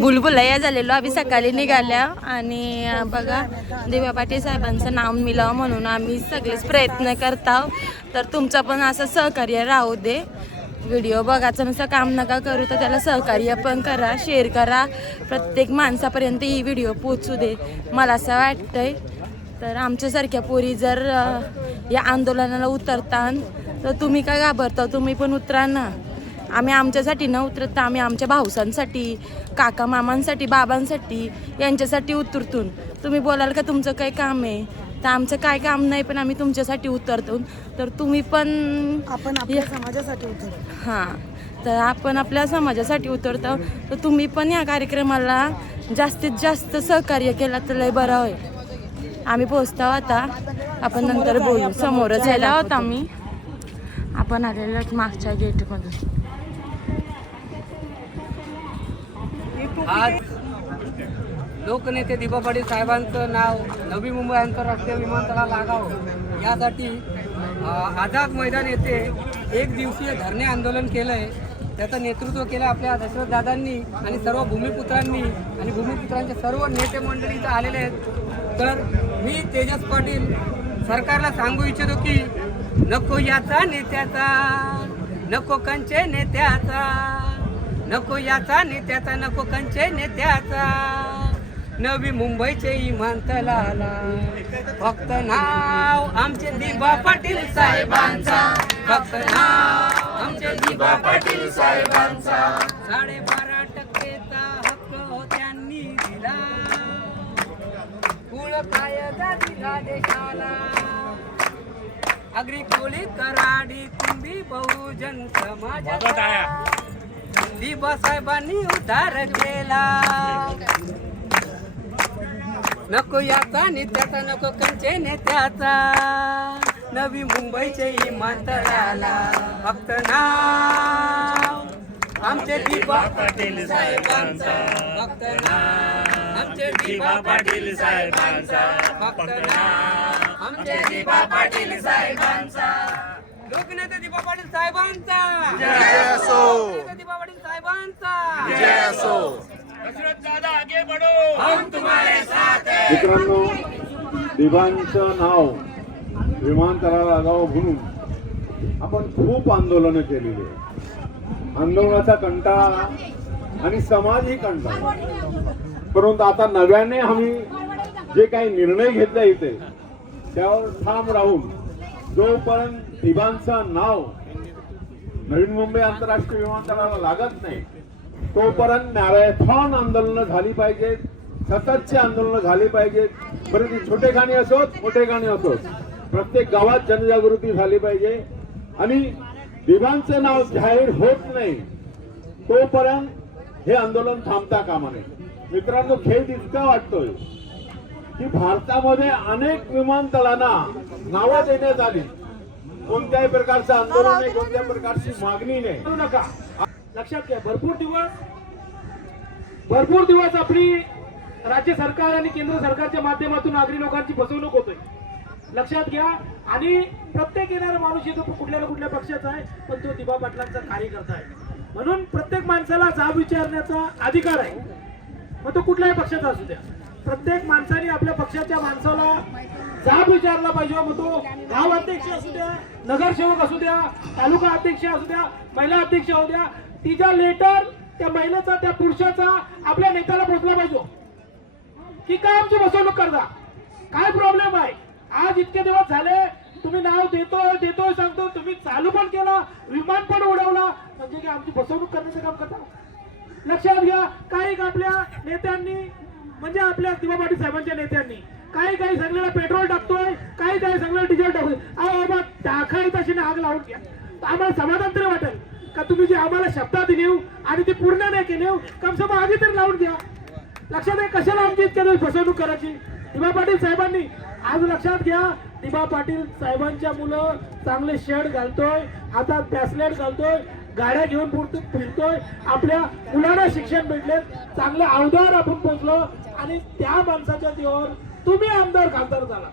बुलबुलया झालेलो आम्ही सकाळी निघाल्या आणि बघा दिव्या पाटील साहेबांचं नाव मिळावं म्हणून आम्ही सगळेच प्रयत्न करतो. तर तुमचं पण असं सहकार्य राहू दे. व्हिडिओ बघायचं नुसतं काम नका करू तर त्याला सहकार्य पण करा, शेअर करा, प्रत्येक माणसापर्यंत ही व्हिडिओ पोचू दे मला असं वाटतंय. तर आमच्यासारख्या पोरी जर या आंदोलनाला उतरतान तर तुम्ही काय घाबरता, तुम्ही पण उतरा ना. आम्ही आमच्यासाठी न उतरता आम्ही आमच्या भाऊसांसाठी, काका मामांसाठी, बाबांसाठी यांच्यासाठी उतरतून. तुम्ही बोलाल का तुमचं काय काम आहे, तर आमचं काय काम नाही पण आम्ही तुमच्यासाठी उतरतो. तर तुम्ही पण आपण आपल्या समाजासाठी उतरतो. हां, तर आपण आपल्या समाजासाठी उतरतो. तर तुम्ही पण या कार्यक्रमाला जास्तीत जास्त सहकार्य केलं तर लय बरं होईल. आम्ही पोहोचतो आता, आपण नंतर बोलू. समोरच यायला आहोत आम्ही, आपण आलेलो मागच्या गेटमधून. आज लोकनेते दिबा पाटील साहेबांचं नाव नवी मुंबई आंतरराष्ट्रीय विमानतळाला लागावं यासाठी आझाद मैदान येथे एक दिवसीय धरणे आंदोलन केलं आहे. त्याचं नेतृत्व केलं आपल्या दशरथ दादांनी आणि सर्व भूमिपुत्रांनी आणि भूमिपुत्रांचे सर्व नेते मंडळी इथं आलेले आहेत. तर मी तेजस पाटील सरकारला सांगू इच्छितो की नको याचा नेत्याचा, नको कंचे नेत्याचा, नको याचा नेत्याचा, नको कंचे नेत्याचा, नवी मुंबईचे विमानतळाला फक्त नाव आमचे दिबा पाटील साहेबांचा, फक्त नाव आमचे दिबा पाटील साहेबांचा. 12.5%चा हक्क त्यांनी दिला, कुळ कायदा दिला देशाला, अग्री कोळी कराडी कुंभी बहुजन समाजाचा दिबा साहेबांनी उद्धार केला. नको याचा नेत्याचा, नको कंचे नेत्याचा, नवी मुंबईचे विमानतळाला फक्त नाव आमचे दिबा पाटील साहेबांचा, फक्त नाव आमचे दिबा पाटील साहेबांचा, फक्त नाव आमचे दिबा पाटील साहेबांचा. लोकनेते दिबा पाटील साहेबांचा जय असो, दिबा पाटील साहेबांचा जय असो. दशरथ दादा आगे बढ़ो, हम तुम्हारे साथ हैं. मित्रांनो, दिबांचं नाव विमानतळाला लागावं म्हणून आपण खूप आंदोलनं केलेली आहे. आंदोलनाचा कंटाळा आणि समाजही कंटाळा, परंतु आता नव्याने आम्ही जे काही निर्णय घेतला इथे त्यावर ठाम राहून जोपर्यंत दिबांचं नाव नवी मुंबई आंतरराष्ट्रीय विमानतळाला लागत नाही तोपर्यंत मॅरेथॉन आंदोलनं झाली पाहिजेत, सततची आंदोलनं झाली पाहिजेत. परंतु छोटेखानी असोत मोठेखानी असोत प्रत्येक गावात जनजागृती झाली पाहिजे आणि दिबांचं नाव जाहीर होत नाही तोपर्यंत हे आंदोलन थांबता कामा नये. मित्रांनो, खेद इतका वाटतोय की भारतामध्ये अनेक विमानतळांना नावं देण्यात आली, कोणत्याही प्रकारचं आंदोलन नाही, कोणत्याही प्रकारची मागणी नाही. नका लक्षात घ्या, भरपूर दिवस आपली राज्य सरकार आणि केंद्र सरकारच्या माध्यमातून नागरी लोकांची फसवणूक होते. लक्षात घ्या. आणि प्रत्येक येणारा माणूस येतो कुठल्या ना कुठल्या पक्षाचा आहे, पण तो दिबा पाटलांचा कार्यकर्ता आहे. म्हणून प्रत्येक माणसाला जाब विचारण्याचा अधिकार आहे, मग तो कुठल्याही पक्षाचा असू द्या. प्रत्येक माणसाने आपल्या पक्षाच्या माणसाला जाब विचारला पाहिजे. मग तो गाव अध्यक्ष असू द्या, नगरसेवक असू द्या, तालुका अध्यक्ष असू द्या, महिला अध्यक्ष असू द्या, तिचा लेटर त्या महिलेचा त्या पुरुषाचा आपल्या नेत्याला पोहोचला पाहिजे की काय आमची फसवणूक करता, काय प्रॉब्लेम आहे. आज इतके दिवस झाले तुम्ही नाव देतोय सांगतो, तुम्ही चालू पण केला, विमान पण उडवला, म्हणजे की आमची फसवणूक करण्याचं काम करता. लक्षात घ्या, काही आपल्या नेत्यांनी म्हणजे आपल्या दिबा पाटील साहेबांच्या नेत्यांनी काही सगळ्याला पेट्रोल टाकतोय, काही सगळ्याला डिझेल टाकतोय. अहो बाबा, टाकायची तशी आग लावून घ्या, आम्हाला समाधान तरी वाटेल का तुम्ही जी आम्हाला शब्दात दिली आणि ती पूर्ण नाही केली, कम से कम आधी तरी लावून घ्या. लक्षात आहे, कशाला आमची इतक्या फसवणूक करायची. दिबा पाटील साहेबांनी आज लक्षात घ्या, दिबा पाटील साहेबांच्या मुलं चांगले शर्ट घालतोय, हातात ब्रेसलेट घालतोय, गाड्या घेऊन फिरतोय, आपल्या मुलांना शिक्षण भेटले, चांगले अवधार आपण पोहोचलो आणि त्या माणसाच्या जीवावर तुम्ही आमदार खासदार झाला.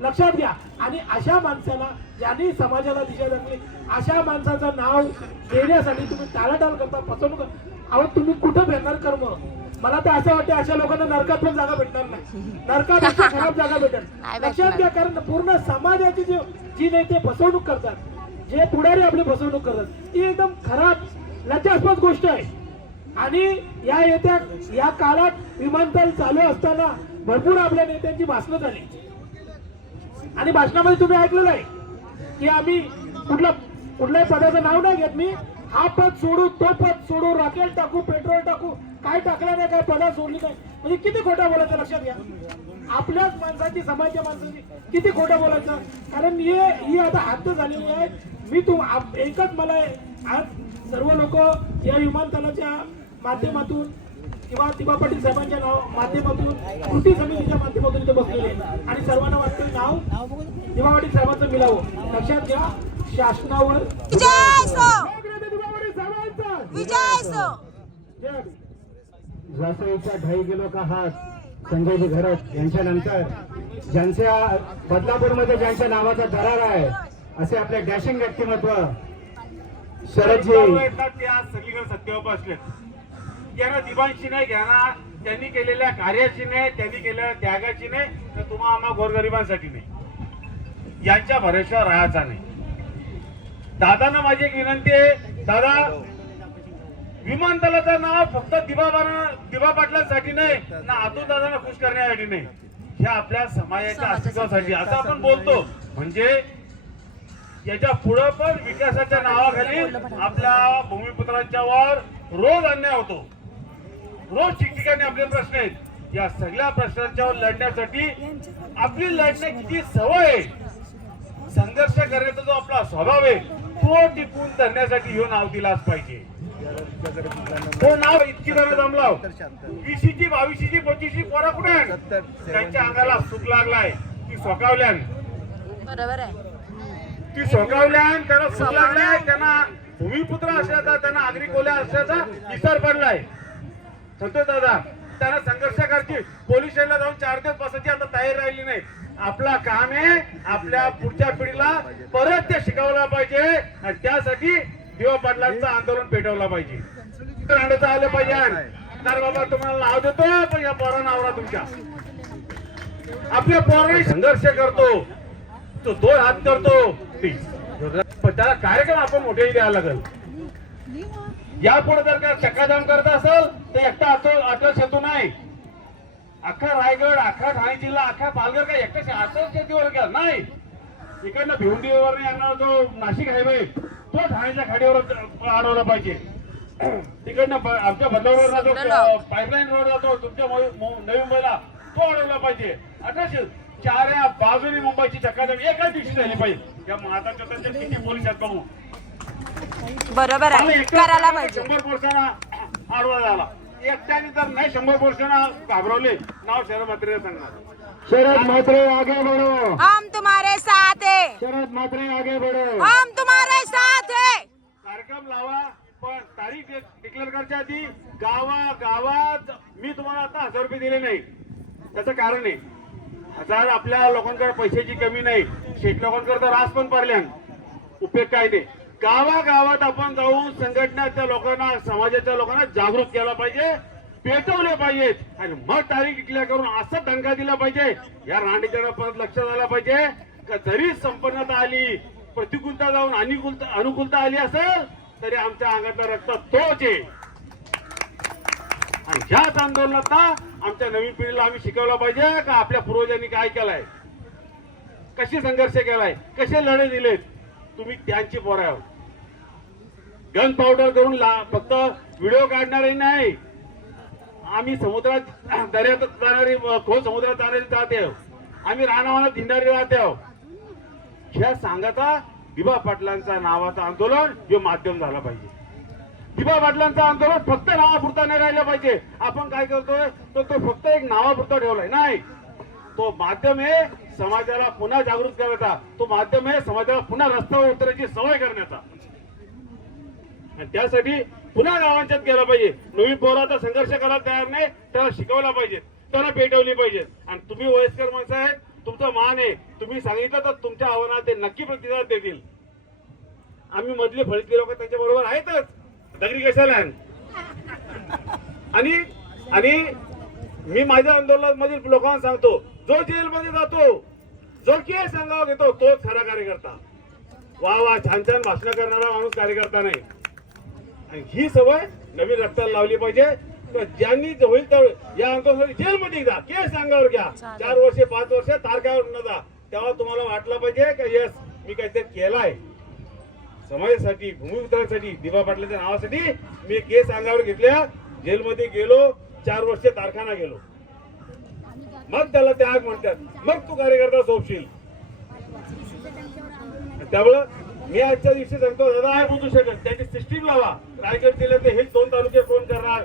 लक्षात घ्या. आणि अशा माणसाला ज्यांनी समाजाला दिशा दाखवली अशा माणसाचं नाव देण्यासाठी तुम्ही टाळाटाळ करता, फसवणूक. अहो तुम्ही कुठं भेटणार कर्म, मला तर असं वाटतं अशा लोकांना नरकात पण जागा भेटणार नाही, नरकापेक्षा खराब जागा भेटेल. लक्षात घ्या, कारण पूर्ण समाजाची जी नेते फसवणूक करतात, जे पुढारी आपली फसवणूक करतात, ती एकदम खराब लज्जास्पद गोष्ट आहे. आणि या काळात विमानतळ चालू असताना भरपूर आपल्या नेत्यांची भाषणं झाली आणि भाषणामध्ये तुम्ही ऐकलेलं आहे की आम्ही कुठल्याही पदाचं नाव नाही घेत मी, हा पद सोडू तो पद सोडू, राखेल टाकू पेट्रोल टाकू, काय टाकलं नाही, काय पदा सोडली नाही. म्हणजे किती खोटं बोलायचं लक्षात घ्या. आपल्याच माणसाची, समाजच्या माणसाची किती खोटं बोलायचं. कारण ही आता हद्द झालेली आहे. एकच मला आज सर्व लोक या विमानतळाच्या माध्यमातून किंवा दिबा पाटील साहेबांच्या माध्यमातून, कृती समितीच्या माध्यमातून इथे बसलेले आणि सर्वांना वाटतं नाव दिबा पाटील साहेबांचं मिळावं. लक्षात घ्या, शासनावर जासईचा 2.5 किलो का हात संजयजी घरत यांच्यानंतर ज्यांच्या बदलापूरमध्ये ज्यांच्या नावाचा दरार आहे असे आपले डॅशिंग व्यक्तिमत्व शरदजी ते आज सगळीकडे सत्तेवर बसले. त्यांना दिबांशी नाही घेणार, त्यांनी केलेल्या कार्याची नाही, त्यांनी केलेल्या त्यागाची नाही, तर तुम्हा आम्हा गोरगरिबांसाठी नाही, यांच्या भरोश्यावर राहायचा नाही. दादांना माझी एक विनंती आहे, दादा विमानतळाचं नाव फक्त दिबा पाटलांसाठी नाही ना, अतुल दादांना खुश करण्यासाठी नाही, हे आपल्या समाजाच्या अस्तित्वासाठी. असं आपण बोलतो म्हणजे याच्या पुढे पण विकासाच्या नावाखाली आपल्या भूमिपुत्रांच्या वर रोज अन्याय होतो, रोज ठिकठिकाणी आपले प्रश्न आहेत. या सगळ्या प्रश्नांच्यावर लढण्यासाठी आपली लढण्याची सवय आहे, संघर्ष करण्याचा जो आपला स्वभाव आहे तो टिकून धरण्यासाठी हे नाव दिलाच पाहिजे. तो नाव इतकी जण जमलाव 20ची 22ची 25ची पोरा कुठे त्यांच्या अंगाला सुख लागलाय, ती सोकावल्यान, बरोबर आहे, ती सोकावल्यान, त्यांना सुख लागलाय, त्यांना भूमिपुत्र असल्याचा, त्यांना आगरी कोल्या असल्याचा विसर पडलाय. संतोष दादा त्यांना संघर्ष करायची, पोलीस स्टेशनला जाऊन 4 दिवस बसायची आता तयारी राहिली नाही. आपला काम आहे आपल्या पुढच्या पिढीला परत ते शिकवलं पाहिजे आणि त्यासाठी दिबा पाटलांचं आंदोलन पेटवलं पाहिजे. राहण्याचं आलं पाहिजे. तर बाबा तुम्हाला नाव देतो पण या पोरांना आवडा तुमच्या, आपल्या पोरांनी संघर्ष करतो, तो 2 हात करतो, पण त्याला कार्यक्रम आपण मोठे द्यायला लागेल. यापुढे जर का चक्काजाम करत असेल तर एकटा अटल सेतू नाही, अख्खा रायगड, अख्खा ठाणे जिल्हा, अख्खा पालघर काय एकट्या अटल सेतूवर गेला नाही. इकडनं भिवंडीवर येणार जो नाशिक हायवे तो ठाण्याच्या खाडीवर अडवला पाहिजे. तिकडनं आमच्या बदलावर जातो, पाईपलाईन रोड जातो तुमच्या नवी मुंबईला, तो अडवला पाहिजे. अटल 4 बाजूनी मुंबईची चक्काजाम एकाच दिवशी झाली पाहिजे. या महाराष्ट्राच्या किती पोलीस आहेत बघू. बरोबर आहे, करायला पाहिजे. 100 वर्षांना आडवा झाला, एकट्याने तर नाही 100 वर्षांना घाबरवले. नाव शरद म्हात्रे सांगणार, शरद म्हात्रे आगे बढ़ो, हम तुम्हारे साथ है, शरद म्हात्रे आगे बढ़ो, हम तुम्हारे साथ है. कार्यक्रम लावा पण तारीख डिक्लेअर करायच्या आधी गावात मी तुम्हाला आता 1000 रुपये दिले नाही. त्याचं कारण आहे 1000 आपल्या लोकांकडे पैशाची कमी नाही, शेत लोकांकडे तर रास पण पारल्यान उपयोग काय नाही. गावागावात आपण जाऊन संघटनाच्या लोकांना, समाजाच्या लोकांना जागृत केला पाहिजे, पेटवले पाहिजेत आणि मग तारीख डिक्लेअर करून असं दणका दिला पाहिजे. या रांडेच्या परत लक्षात आलं पाहिजे का जरी संपन्नता आली, प्रतिकूलता जाऊन अनुकूलता आली असेल तरी आमच्या अंगातला रक्त तोच आहे. आणि ह्याच आंदोलनात आमच्या नवीन पिढीला आम्ही शिकवलं पाहिजे का आपल्या पूर्वजांनी काय केलंय, कशी संघर्ष केलाय, कसे लढे दिलेत. तुम्ही त्यांची पोरं आहोत. गन पावडर करून फक्त व्हिडिओ काढणारही नाही, आम्ही समुद्रात दर्यात जाणारी, खोल समुद्रात जाणारी जाते आहोत, आम्ही रानावानात हिंडारी राहते आहोत. ह्या सांगता दिबा पाटलांचा नावाचं आंदोलन हे माध्यम झालं पाहिजे. दिबा पाटलांचं आंदोलन फक्त नावापुरता नाही राहिलं पाहिजे. आपण काय करतोय तो फक्त एक नावापुरता ठेवलाय नाही, तो माध्यम आहे समाजाला पुन्हा जागृत करण्याचा, तो माध्यम आहे समाजाला पुन्हा रस्त्यावर उतरायची सवय करण्याचा. आणि त्यासाठी पुन्हा गावांच्यात गेला पाहिजे. नवीन पोराचा संघर्ष करायला तयार नाही, त्याला शिकवला पाहिजे, त्याला पेटवली पाहिजे. आणि तुम्ही वयस्कर माणसं आहेत, तुमचं मान आहे, तुम्ही सांगितलं तर तुमच्या आव्हानात ते नक्की प्रतिसाद देतील. आम्ही मधले फळीतले लोक त्यांच्या बरोबर आहेतच, दगडी कशाला. आणि आणि मी माझ्या आंदोलनामधील लोकांना सांगतो, जो जेलमध्ये जातो, जो केस अंगावर घेतो, तोच खरा कार्यकर्ता. वा वा छान छान भाषण करणारा माणूस कार्यकर्ता नाही. आणि ही सवय नवीन रक्ताला लावली पाहिजे. तर ज्यांनी होईल त्या या आंदोलनासाठी जेलमध्ये जा, केस अंगावर घ्या, 4 वर्ष 5 वर्ष तारखावर न जा. तेव्हा तुम्हाला वाटलं पाहिजे का यस मी काहीतरी केलाय समाजासाठी, भूमिपुत्रांसाठी, दिबा पाटलांच्या नावासाठी. मी केस अंगावर घेतल्या, जेलमध्ये गेलो, 4 वर्ष तारखाना गेलो, मग त्याला त्याग म्हणतात, मग तू कार्यकर्ता सोपशील. त्यामुळं मी आजच्या दिवशी सांगतो, दादा आहे बोलू शकत त्याची सिस्टीम लावा. रायगड जिल्ह्यातले हे 2 तालुके कोण करणार,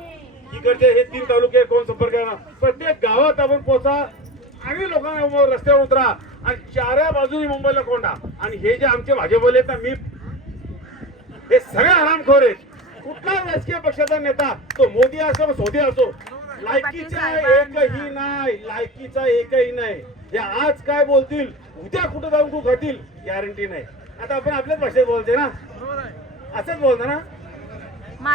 इकडचे हे 3 तालुके कोण संपर्क करणार, प्रत्येक गावात आपण पोहोचा आणि लोकांना रस्त्यावर उतरा आणि 4 बाजूनी मुंबईला कोंडा. आणि हे जे आमचे भाजपवाले आहेत ना, मी हे सगळे हरामखोर आहेत. कुठला राजकीय पक्षाचा नेता, तो मोदी असो सोदी असो, लायकीचा एकही नाही, लायकीचा एकही नाही. हे आज काय बोलतील, उद्या कुठं जाऊन कुठं खातील, गॅरंटी नाही. आता आपण आपल्याच भाषेत बोलते ना, असंच बोलतो ना,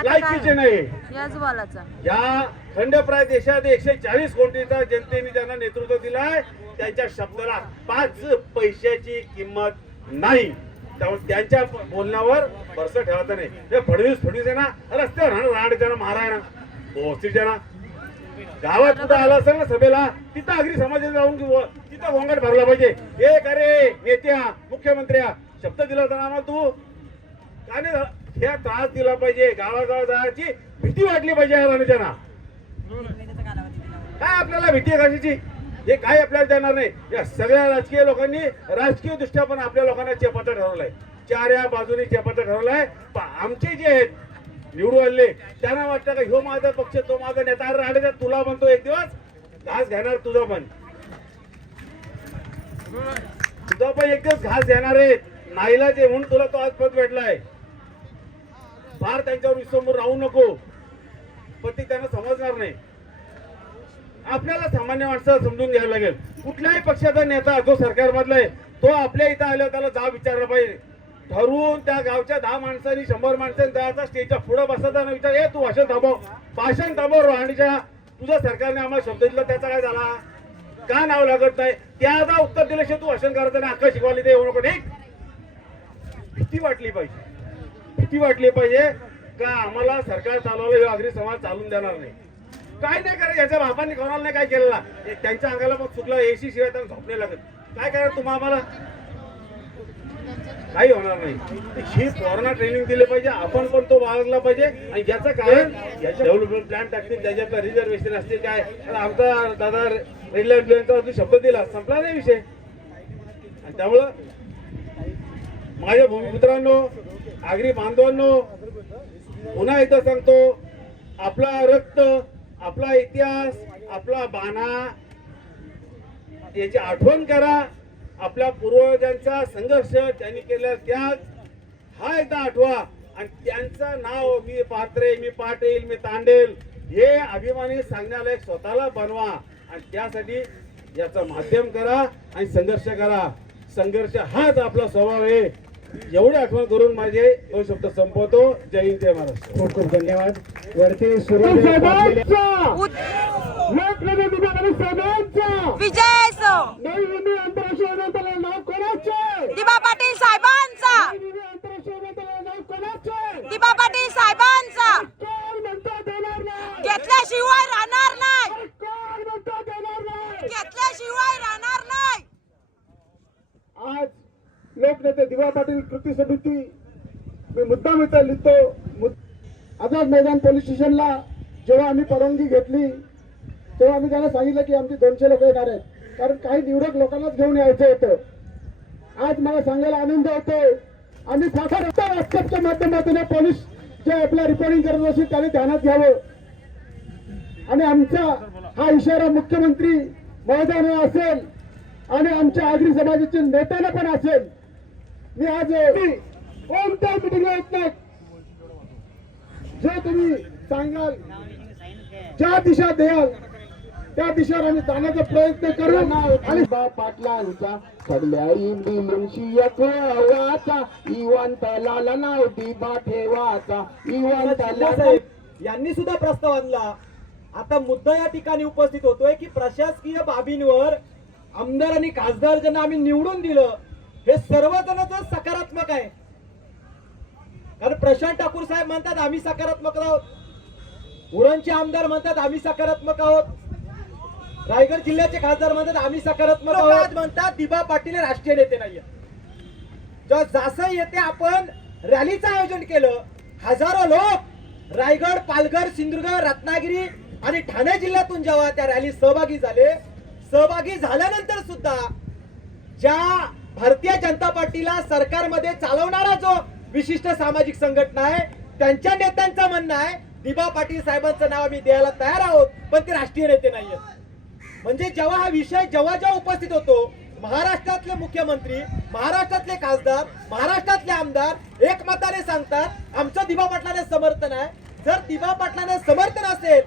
लायकीचे नाही. याच बोलाचा या खंडप्राय देशात 140 कोटीचा जनतेने त्यांना नेतृत्व दिलाय, त्यांच्या शब्दाला 5 पैशाची किंमत नाही. त्यामुळे त्यांच्या बोलण्यावर भरसा ठेवायचा नाही. हे फडणवीस आहे ना, रस्त्यावर राहण्याच्या ना, मारायना पोहोचीच्या ना, गावात कुठं आला असेल ना सभेला, तिथं आगरी समाजात जाऊन तिथं गोंगाट भरला पाहिजे. एक अरे नेत्या मुख्यमंत्र्या शब्द दिला होता ना आम्हाला, तू काय नाही हे त्रास दिला पाहिजे. गावागाव जायची भीती वाटली पाहिजे या राणीच्या. काय आपल्याला भीती आहे कशाची, हे काय आपल्याला देणार नाही. या सगळ्या राजकीय लोकांनी राजकीय दृष्ट्या पण आपल्या लोकांना चेपाटा ठरवलाय, 4 बाजूनी चेपाटा ठरवलाय. आमचे जे आहेत निवडून आले त्यांना वाटतं का ह्यो माझा पक्ष, तो माझा नेता. राहण्याचा तुला म्हणतो एक दिवस घास घेणार, तुझा पण एक दिवस घास घेणार आहे. नाईला जे म्हणून तुला तो आज पद भेटलाय. फार त्यांच्यावर विसंबून राहू नको, पण ते त्यांना समजणार नाही. आपल्याला सामान्य माणसाला समजून घ्यायला लागेल. कुठल्याही पक्षाचा नेता जो सरकारमधला आहे, तो आपल्या इथं आल्यावर त्याला जा विचारला पाहिजे. ठरवून त्या गावच्या 10 माणसांनी 100 माणसांनी जायचा, स्टेजच्या पुढे बसायचा ना, विचार तू भाषण थांबव राहणीच्या, तुझ्या सरकारने आम्हाला शब्द दिला, त्याचा काय झाला, का नाव लागत नाही, त्याचा उत्तर दिल्याशिवाय तू भाषण करायचं नाही, अख्खा शिकवायला ते येऊ नको. नाही, भीती वाटली पाहिजे, भीती वाटली पाहिजे का आम्हाला सरकार चालवलं, आगरी समाज चालून देणार नाही. काय नाही करा, याच्या बापांनी कोणाला नाही काय केलेला, त्यांच्या अंगाला पण चुकलं, एसी शिवाय त्यांना झोपणे लागत. काय करा तुम्हा आम्हाला, काही होणार नाही. ही पोरांना ट्रेनिंग दिले पाहिजे, आपण पण तो बाळगला पाहिजे. आणि ज्याचं कारण याच्या डेव्हलपमेंट प्लॅन टाकतील, त्याच्यातलं रिझर्वेशन असतील, काय आमचा दादा रेड लाईन प्लॅनचा शब्द दिला, संपला नाही विषय. आणि त्यामुळं माझ्या भूमिपुत्रांनो, आगरी बांधवांनो, पुन्हा एकदा सांगतो, आपला रक्त, आपला इतिहास, आपला बाणा याची आठवण करा. आपल्या पूर्वजांचा संघर्ष, त्यांनी केलेला त्याग हा एकदा आठवा. आणि त्यांचं नाव मी पात्रे, मी पाटील, मी तांडेल हे अभिमानी सांगण्यालायक स्वतःला बनवा. आणि त्यासाठी याचं माध्यम करा आणि संघर्ष करा. संघर्ष हाच आपला स्वभाव आहे. एवढी आठवण करून माझे 2 शब्द संपवतो. जय हिंद, जय महाराष्ट्र. खूप खूप धन्यवाद. वरती विजय असो दिबा पाटील साहेबांचा, दिबा पाटील साहेबांचा घेतल्याशिवाय राहणार नाही, घेतल्याशिवाय राहणार नाही. आज लोकनेते दिबा पाटील कृती समिती मी मुद्दाम इथं लिहितो. आझाद मैदान पोलीस स्टेशनला जेव्हा आम्ही परवानगी घेतली तेव्हा आम्ही त्यांना सांगितलं की आमची 200 लोक येणार आहेत, कारण काही निवडक लोकांनाच घेऊन यायचं होतं. आज मला सांगायला आनंद होतो, आम्ही साखर व्हॉट्सअपच्या माध्यमातून पोलीस जे आपल्या रिपोर्टिंग करत असतील त्यांनी ध्यानात घ्यावं. आणि आमचा हा इशारा मुख्यमंत्री महोदयांना असेल आणि आमच्या आगरी समाजाच्या नेत्यांना पण असेल. मी आज कोणत्या मिटिंगला येत नाही, जे तुम्ही सांगाल, ज्या दिशा द्याल त्या दिशेवर आम्ही जाण्याचा प्रयत्न करू. आणि पाटलांचा सगळ्या इंडिलन्सी वाचा इवंतला नाव दिबा ठेवाचा. इवंतला यांनी सुद्धा प्रस्ताव आणला आता मुद्दा या ठिकाणी उपस्थित होतोय की प्रशासकीय बाबींवर आमदार आणि खासदार ज्यांना आम्ही निवडून दिलं हे सर्वजणच सकारात्मक आहे. कारण प्रशांत ठाकूर साहेब म्हणतात आम्ही सकारात्मक आहोत, उरणचे आमदार म्हणतात आम्ही सकारात्मक आहोत, रायगड जिल्ह्याचे खासदार म्हणतात आम्ही सकारात्मक आहोत, म्हणतात दिबा पाटील हे राष्ट्रीय नेते नाहीये. जसं येते आपण रॅलीचं आयोजन केलं, हजारो लोक रायगड, पालघर, सिंधुदुर्ग, रत्नागिरी आणि ठाणे जिल्ह्यातून जेव्हा त्या रॅलीत सहभागी झाल्यानंतर सुद्धा ज्या भारतीय जनता पार्टीला सरकारमध्ये चालवणारा जो विशिष्ट सामाजिक संघटना आहे त्यांच्या नेत्यांचं म्हणणं आहे दिबा पाटील साहेबांचं नाव आम्ही द्यायला तयार आहोत, पण ते राष्ट्रीय नेते नाहीयेत. म्हणजे जेव्हा हा विषय जेव्हा उपस्थित होतो, महाराष्ट्रातले मुख्यमंत्री, महाराष्ट्रातले खासदार, महाराष्ट्रातले आमदार एकमताने सांगतात आमचं दिबा पाटलाने समर्थन आहे. जर दिबा पाटलाने समर्थन असेल,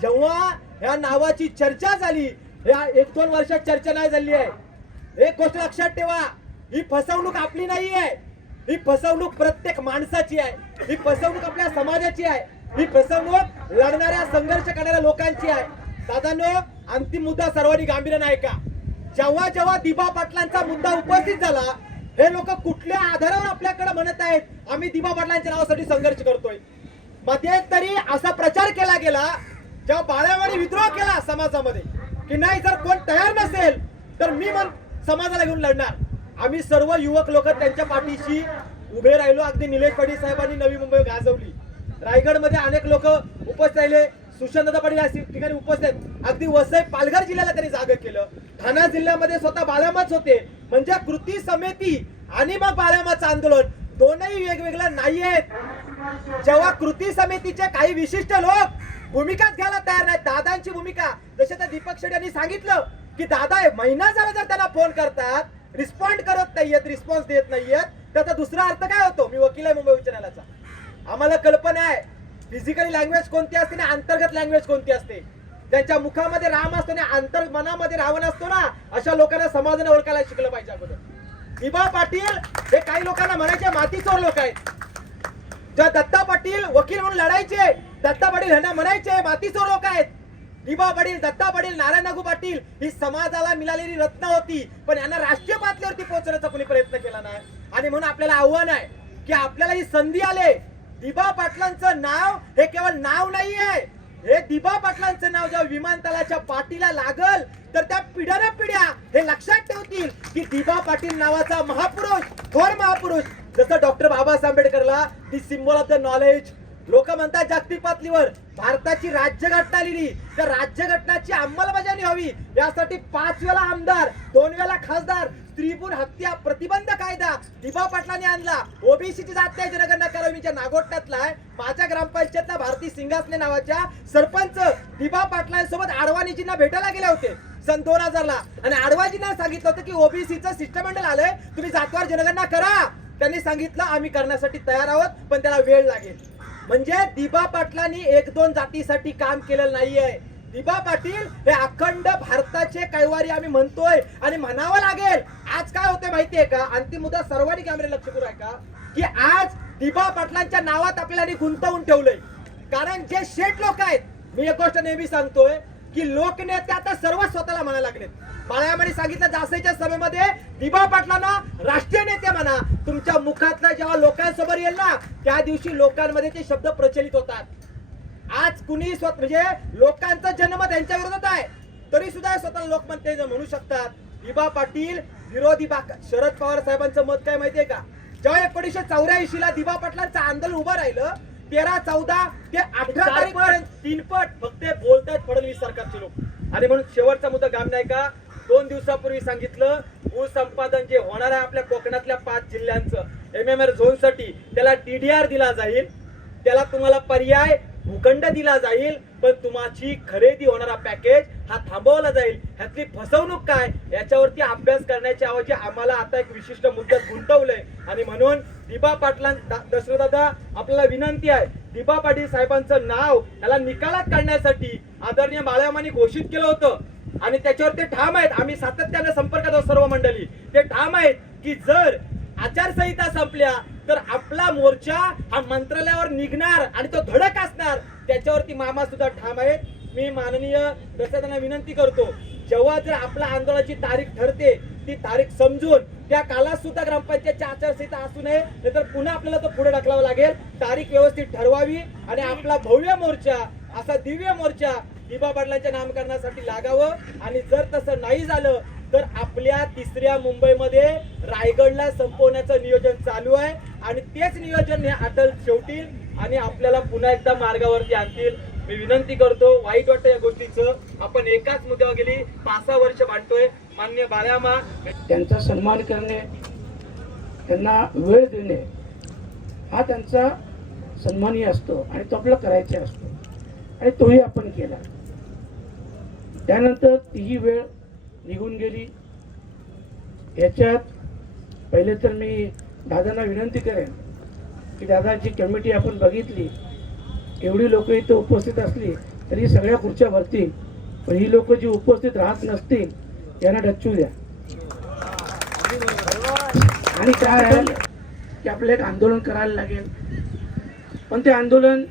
जेव्हा ह्या नावाची चर्चा झाली, या 1-2 वर्षात चर्चा नाही झाली आहे. एक गोष्ट लक्षात ठेवा, ही फसवणूक आपली नाही आहे, ही फसवणूक प्रत्येक माणसाची आहे, ही फसवणूक आपल्या समाजाची आहे, ही फसवणूक लढणाऱ्या संघर्ष करणाऱ्या लोकांची आहे. दादांनो, अंतिम मुद्दा सर्वांनी गांभीर्याने ऐका. जेव्हा दिबा पाटलांचा मुद्दा उपस्थित झाला, हे लोक कुठल्या आधारावर आपल्याकडे म्हणत आहेत आम्ही दिबा पाटलांच्या नावासाठी संघर्ष करतोय. मध्ये तरी असा प्रचार केला गेला, जेव्हा बाळावाडी विद्रोह केला समाजामध्ये की नाही जर कोण तयार नसेल तर मी समाजाला घेऊन लढणार. आम्ही सर्व युवक लोक त्यांच्या पाठीशी उभे राहिलो. अगदी निलेश पाटील साहेबांनी नवी मुंबई गाजवली, रायगडमध्ये अनेक लोक उपस्थित राहिले, सुशांतदा पाटील या ठिकाणी उपस्थित, अगदी वसई, पालघर जिल्ह्याला त्यांनी जागा केलं, ठाणे जिल्ह्यामध्ये स्वतः बाळामाच होते. म्हणजे कृती समिती आणि मग बाळामाचं आंदोलन दोनही वेगवेगळं नाही आहेत. जेव्हा कृती समितीचे काही विशिष्ट लोक भूमिकाच घ्यायला तयार नाहीत, दादांची भूमिका, जसे त्या दीपक शेट्टी यांनी सांगितलं की दादा महिना झाला जर त्यांना फोन करतात, रिस्पॉन्ड करत नाहीयेत, रिस्पॉन्स देत नाहीयेत, त्याचा दुसरा अर्थ काय होतो? मी वकील आहे मुंबई उच्च न्यायालयाचा, आम्हाला कल्पना आहे फिजिकली लँग्वेज कोणती असते आणि अंतर्गत लँग्वेज कोणती असते. त्यांच्या मुखामध्ये राम असतो आणि अंतर मनामध्ये रावण असतो ना, अशा लोकांना समाजाने ओळखायला शिकलं पाहिजे अगोदर. दिबा पाटील हे काही लोकांना म्हणायचे मातीचोर लोक आहेत. जेव्हा दत्ता पाटील वकील म्हणून लढायचे, दत्ता पाटील यांना म्हणायचे मातीचोर लोक आहेत. दिबा पाटील, दत्ता पाटील, नारायण नागू पाटील ही समाजाला मिळालेली रत्न होती, पण यांना राष्ट्रीय पातळीवरती पोहोचण्याचा कोणी प्रयत्न केला नाही. आणि म्हणून आपल्याला आव्हान आहे की आपल्याला ही संधी आले. दिबा पाटलांचं नाव हे केवळ नाव नाही आहे, हे दिबा पाटलांचं नाव जेव्हा विमानतळाच्या पाठीला लागल तर त्या पिढ्याने पिढ्या हे लक्षात ठेवतील की दिबा पाटील नावाचा महापुरुष, थोर महापुरुष, जसं डॉक्टर बाबासाहेब आंबेडकरला the symbol of the knowledge, लोक म्हणतात जागतिक पातळीवर भारताची राज्यघटना लिहिली, तर राज्यघटनाची अंमलबजावणी व्हावी यासाठी 5 वेळा आमदार, 2 वेळा खासदार, स्त्रीभ्रूण हत्या प्रतिबंध कायदा दिबा पाटलांनी आणला. ओबीसीची जातीय जनगणना करावीच्या नागोट्यातला आहे. माझ्या ग्रामपंचायतला भारती सिंगासने नावाच्या सरपंच दिबा पाटलांसोबत आडवाणीजींना भेटायला गेले होते सन 2000 ला, आणि आडवाणीजींना सांगितलं होतं की ओबीसीचं शिष्टमंडळ आलंय, तुम्ही जातवार जनगणना करा. त्यांनी सांगितलं आम्ही करण्यासाठी तयार आहोत, पण त्याला वेळ लागेल. म्हणजे दिबा पाटलांनी 1-2 जातीसाठी काम केलेलं नाहीये. दिबा पाटील हे अखंड भारताचे कैवारी आम्ही म्हणतोय आणि म्हणावं लागेल. आज काय होते माहितीये का? अंतिम मुद्दा सर्वांनी कॅमेरे लक्ष करू आहे का, की आज दिबा पाटलांच्या नावात आपल्याला गुंतवून ठेवलंय. कारण जे शेठ लोक आहेत, मी एक गोष्ट नेहमी सांगतोय की लोकनेते आता सर्व स्वतःला म्हणायला लागलेत. बाळामाने सांगितलं जासईच्या सभेमध्ये दिबा पाटलांना राष्ट्रीय नेते म्हणा. तुमच्या मुखातला जेव्हा लोकांसमोर येईल ना, त्या दिवशी लोकांमध्ये ते शब्द प्रचलित होतात. आज कुणी म्हणजे लोकांचा जन्म त्यांच्या विरोधात आहे, तरी सुद्धा स्वतः लोकमंत्री म्हणू शकतात. दिबा पाटील विरोधी शरद पवार साहेबांचं मत काय माहितीये का? जेव्हा 1984 ला दिबा पाटलांचं आंदोलन उभं राहिलं, 13, 14 ते 18 तारीखपर्यंत 3 पट फक्त बोलतात फडणवीस सरकारचे लोक. आणि म्हणून शेवटचा मुद्दा गाम नाही का, 2 दिवसापूर्वी सांगितलं भूसंपादन जे होणार आहे आपल्या कोकणातल्या 5 जिल्ह्यांचं MMR झोनसाठी, त्याला TDR दिला जाईल, त्याला तुम्हाला पर्याय भूखंड दिला जाईल, पण तुमची खरेदी होणारा पॅकेज हा थांबवला जाईल. ह्यातली फसवणूक काय याच्यावरती अभ्यास करण्याच्या ऐवजी आम्हाला आता एक विशिष्ट मुद्द्यात गुंतवलंय. आणि म्हणून दिबा पाटलांना, दशरथदादा आपल्याला विनंती आहे, दिबा पाटील साहेबांचं नाव याला निकालात काढण्यासाठी आदरणीय बाळामानी घोषित केलं होतं आणि त्याच्यावर ते ठाम आहेत. आम्ही सातत्याने संपर्कात आहोत सर्व मंडळी, ते ठाम आहेत की जर आचारसंहिता संपल्या तर आपला मोर्चा हा मंत्रालयावर निघणार आणि तो धडक असणार. त्याच्यावरती मामा सुद्धा ठाम आहेत. मी माननीय प्रशासनाला विनंती करतो, जेव्हा जर आपल्या आंदोलनाची तारीख ठरते ती तारीख समजून त्या कालात सुद्धा ग्रामपंचायतची आचारसंहिता असू नये, नाहीतर पुन्हा आपल्याला तो पुढे ढकलावा लागेल. तारीख व्यवस्थित ठरवावी आणि आपला भव्य मोर्चा, असा दिव्य मोर्चा दिबा पाटलांच्या नामकरणासाठी लागावं. आणि जर तसं नाही झालं तर आपल्या तिसऱ्या मुंबईमध्ये रायगडला संपवण्याचं नियोजन चालू आहे आणि तेच नियोजन हे अटल शेवटील आणि आपल्याला पुन्हा एकदा मार्गावरती आणतील. मी विनंती करतो, वाईट वाटतं या गोष्टीचं, आपण एकाच मुद्द्यावर गेली 5-6 वर्ष भांडतोय. मान्य बाळामा, त्यांचा सन्मान करणे, त्यांना वेळ देणे हा त्यांचा सन्मानीय असतो आणि तो आपल्याला करायचा असतो आणि तोही आपण केला. त्यानंतर तीही वेळ निघून गेली. याच्यात पहिले तर मी दादांना विनंती करेन की दादाची कमिटी आपण बघितली, एवढी लोक इथं उपस्थित असली तरी सगळ्या खुर्च्या भरतील, पण ही लोक जी उपस्थित राहत नसतील यांना डच्चू द्या. आणि काय आहे की आपलं एक आंदोलन करायला लागेल, पण ते आंदोलन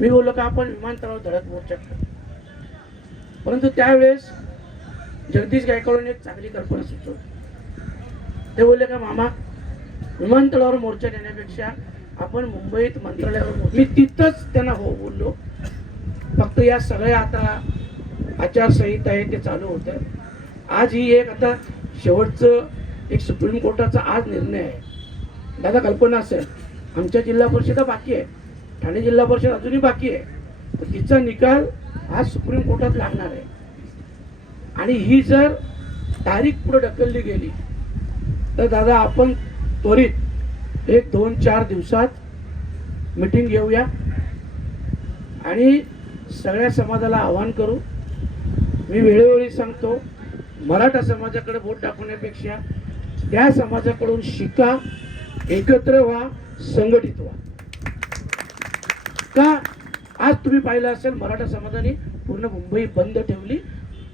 मी बोललो का आपण विमानतळावर धडक मोर्चा करू. परंतु त्यावेळेस जगदीश गायकवाडांनी एक चांगली कल्पना सुचवली. ते बोलले का मामा, विमानतळावर मोर्चा नेण्यापेक्षा आपण मुंबईत मंत्रालयावर मी तिथंच त्यांना हो बोललो. फक्त या सगळ्या आता आचारसंहिता आहे ते चालू होतं. आज ही एक आता शेवटचं एक सुप्रीम कोर्टाचा आज निर्णय आहे. दादा कल्पना असेल, आमच्या जिल्हा परिषद बाकी आहे, ठाणे जिल्हा परिषद अजूनही बाकी आहे, तर तिचा निकाल आज सुप्रीम कोर्टात लागणार आहे. आणि ही जर तारीख पुढे ढकलली गेली तर दादा आपण त्वरित 1-2-4 दिवसात मीटिंग घेऊया आणि सगळ्या समाजाला आवाहन करू. मी वेळोवेळी सांगतो, मराठा समाजाकडे बोट दाखवण्यापेक्षा त्या समाजाकडून शिका, एकत्र व्हा, संघटित व्हा. का आज तुम्ही पाहिलं असेल मराठा समाजाने पूर्ण मुंबई बंद ठेवली,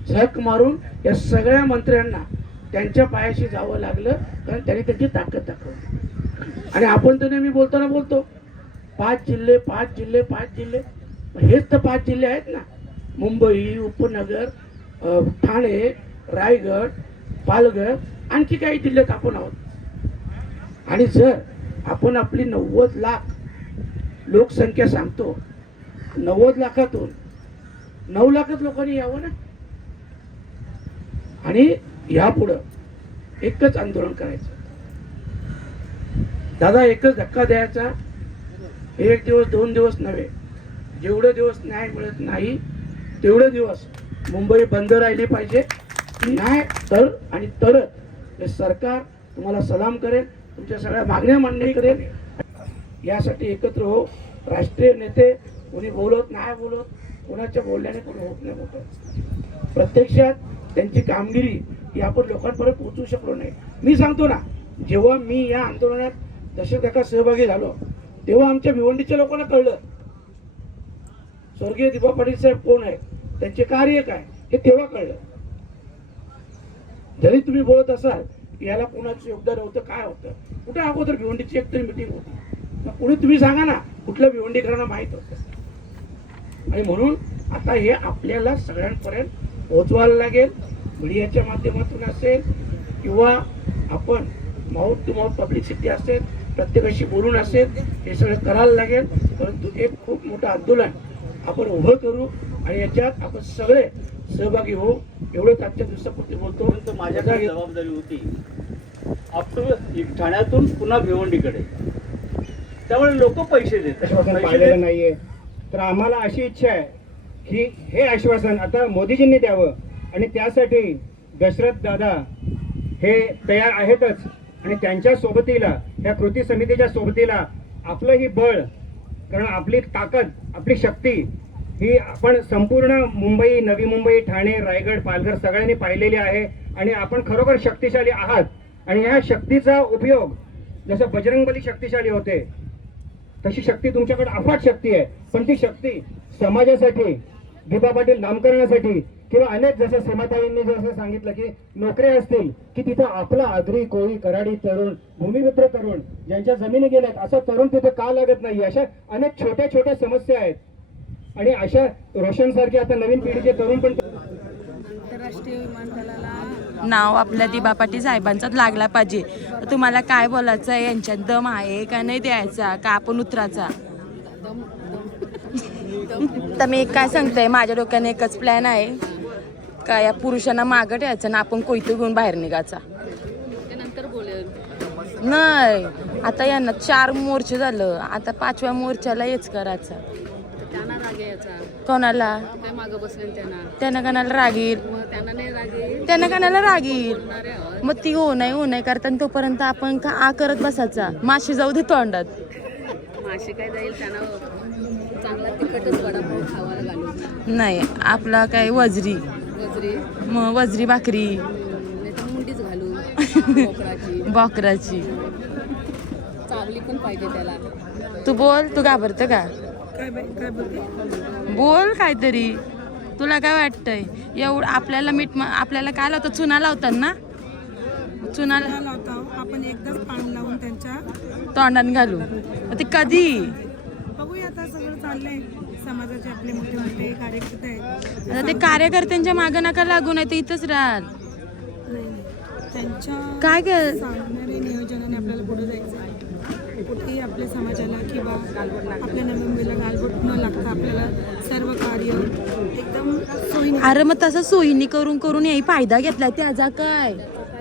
झक मारून या सगळ्या मंत्र्यांना त्यांच्या पायाशी जावं लागलं, कारण त्यांनी त्यांची ताकद दाखवली. आणि आपण तर नेहमी बोलताना बोलतो 5 जिल्हे 5 जिल्हे 5 जिल्हे, हेच तर 5 जिल्हे आहेत ना, मुंबई, उपनगर, ठाणे, रायगड, पालघर, आणखी काही जिल्ह्यात आपण आहोत. आणि जर आपण आपली 90 लाख लोकसंख्या सांगतो, 90 लाखातून 9 लाखच लोकांनी यावं ना. आणि यापुढं एकच आंदोलन करायचं दादा, एकच धक्का द्यायचा. 1 दिवस 2 दिवस नव्हे, जेवढे दिवस न्याय मिळत नाही तेवढे दिवस मुंबई बंद राहिली पाहिजे. न्याय तर आणि तरच हे सरकार तुम्हाला सलाम करेल, तुमच्या सगळ्या मागण्या मान्य करेल. यासाठी एकत्र हो. राष्ट्रीय नेते कोणी बोलत नाही, बोलत कोणाच्या बोलण्याने कोणी होत नाही मोठं. प्रत्यक्षात त्यांची कामगिरी ही आपण लोकांपर्यंत पोहोचू शकलो नाही. मी सांगतो ना, जेव्हा मी या आंदोलनात दशक सहभागी झालो तेव्हा आमच्या भिवंडीच्या लोकांना कळलं स्वर्गीय दिबा पाटील साहेब कोण आहे, त्यांचे कार्य काय, हे तेव्हा कळलं. जरी तुम्ही बोलत असाल याला कोणाचं योगदान होतं, काय होतं, कुठे अगोदर भिवंडीची एकतरी मिटिंग होती, कोणी तुम्ही सांगा ना कुठल्या भिवंडीकरांना माहीत होतं. आणि म्हणून आता हे आपल्याला सगळ्यांपर्यंत पोहोचवायला लागेल. मीडियाच्या माध्यमातून असेल किंवा आपण माउथ टू माउथ पब्लिसिटी असेल, प्रत्येकाशी बोलून असेल, हे सगळं करायला लागेल. परंतु एक खूप मोठं आंदोलन आपण उभं करू आणि याच्यात आपण सगळे सहभागी होऊ. एवढंच आजच्या दिवसापुरती बोलतो. माझ्याकडे जबाबदारी होती ठाण्यातून पुन्हा भिवंडीकडे, त्यामुळे लोक पैसे पाहिलेलं नाहीये. तर आम्हाला अशी इच्छा आहे की हे आश्वासन आता मोदीजींनी द्यावं आणि त्यासाठी दशरथ दादा हे तयार आहेतच. आणि त्यांच्या सोबतीला, या कृती समितीच्या सोबतीला आपलंही बळ, कारण आपली ताकद, आपली शक्ती ही आपण संपूर्ण मुंबई, नवी मुंबई, ठाणे, रायगड, पालघर सगळ्यांनी पाहिलेली आहे. आणि आपण खरोखर शक्तिशाली आहात. आणि ह्या शक्तीचा उपयोग जसं बजरंगबली शक्तिशाली होते तशी शक्ती तुमच्याकडे अफाट शक्ती आहे. पण ती शक्ती समाजासाठी, दिबा पाटील नामकरणासाठी किंवा अनेक जसं सीमाताईंनी जसं सांगितलं की नोकऱ्या असतील की तिथं आपला आगरी, कोळी, कराडी तरुण, भूमिमित्र तरुण ज्यांच्या जमिनी गेल्यात असा तरुण तिथे का लागत नाही, अशा अनेक छोट्या छोट्या समस्या आहेत. आणि अशा रोशनसारखे आता नवीन पिढीचे तरुण पण नाव आपल्या दिबा पाटील साहेबांचाच लागला पाहिजे. तर तुम्हाला काय बोलायचं आहे, यांच्यात दम आहे का नाही द्यायचा, का आपण उतराचा? तर मी काय सांगते, माझ्या डोक्याने एकच प्लॅन आहे का या पुरुषांना मागं ठेवायचं ना आपण कोयतं घेऊन बाहेर निघायचा. नाही, आता यांना 4 मोर्चे झालं, आता 5व्या मोर्चाला हेच करायचं. कोणाला? त्यांना कोणाला रागील, त्यांना कोणाला रागील. मग ती हो नाही करताना तोपर्यंत आपण का आ करत बसायचा. माशी जाऊ दे तोंडात. माशी काय जाईल, त्यांना चांगला तिखटच वडापाव खावायला घालू. नाही, आपला काय वजरी, मग वजरी भाकरी, नाही तर मुंडीच घालू बोकडाची. बकराची. चावली पण पाहिजे त्याला. तू बोल, तू घाबरतं का? बोल काहीतरी. तुला काय वाटतंय? एवढं आपल्याला आपल्याला काय लावतात? चुना लावतात ना, चुनाला लावतो आपण. एकदाच पाणी लावून त्यांच्या तोंडात घालू. ते कधी? बघूया, आता सगळं चाललंय. समाजाचे आपले मोठे मोठे कार्यकर्ते आहेत. आता ते कार्यकर्त्यांच्या मागं नका लागू, नाही तर इथंच राहाल. त्यांच्या काय कर सांगणारे नियोजनाने आपल्याला पुढे जायचं आहे. कुठेही आपल्या समाजाला किंवा आपल्या नवीन मुलीला गालबोट न लागता आपल्याला सर्व कार्य एकदम सोयीने. अरे मग तसं सोयीनी करून करून याही फायदा घेतलाय त्याचा.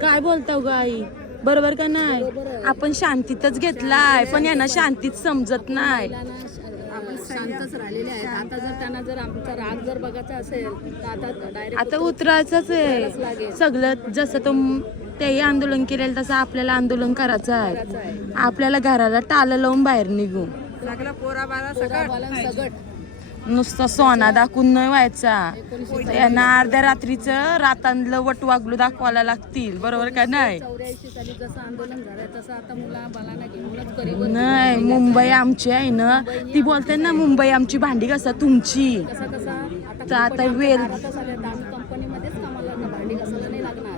काय बोलताव गाई? बरोबर का नाही? आपण शांतीतच घेतलाय, पण यांना शांतीत समजत नाही. आपण शांतच राहिलेले आहेत. आता जर त्यांना जर आमचा राग जर बघायचा असेल तर आता डायरेक्ट आता उतरायचंच आहे सगळं. जसं तेही आंदोलन केलेलं तसं आपल्याला आंदोलन करायचं आहे. आपल्याला घराला टाळं लावून बाहेर निघू. सगळं नुसतं सोना दाखवून नाही व्हायचा. यांना अर्ध्या रात्रीचं रातांतलं वटवागलू दाखवायला लागतील. बरोबर का नाही? 84 साली जसं आंदोलन झालं तसं आता मुला बालांना घेऊनच करीब. नाही, मुंबई आमची आहे ना. ती बोलते ना मुंबई आमची, भांडी कसा तुमची. तर आता वेल कंपनीमध्येच कामाला भांडी घासायला नाही लागणार.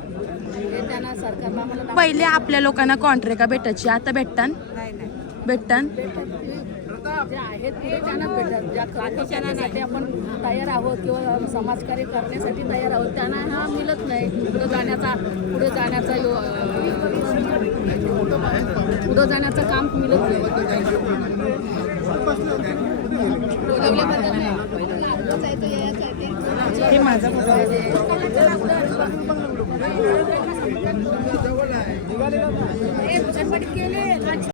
हे त्यांना सरकारला आम्हाला पहिले आपल्या लोकांना कॉन्ट्रॅक्ट भेटायची, आता भेटतान? जे आहेत पुढे त्यांना भेटतात. ज्या कार्यक्रमासाठी आपण तयार आहोत किंवा समाजकार्य करण्यासाठी तयार आहोत त्यांना हा मिळत नाही. पुढे जाण्याचं काम मिळत नाही.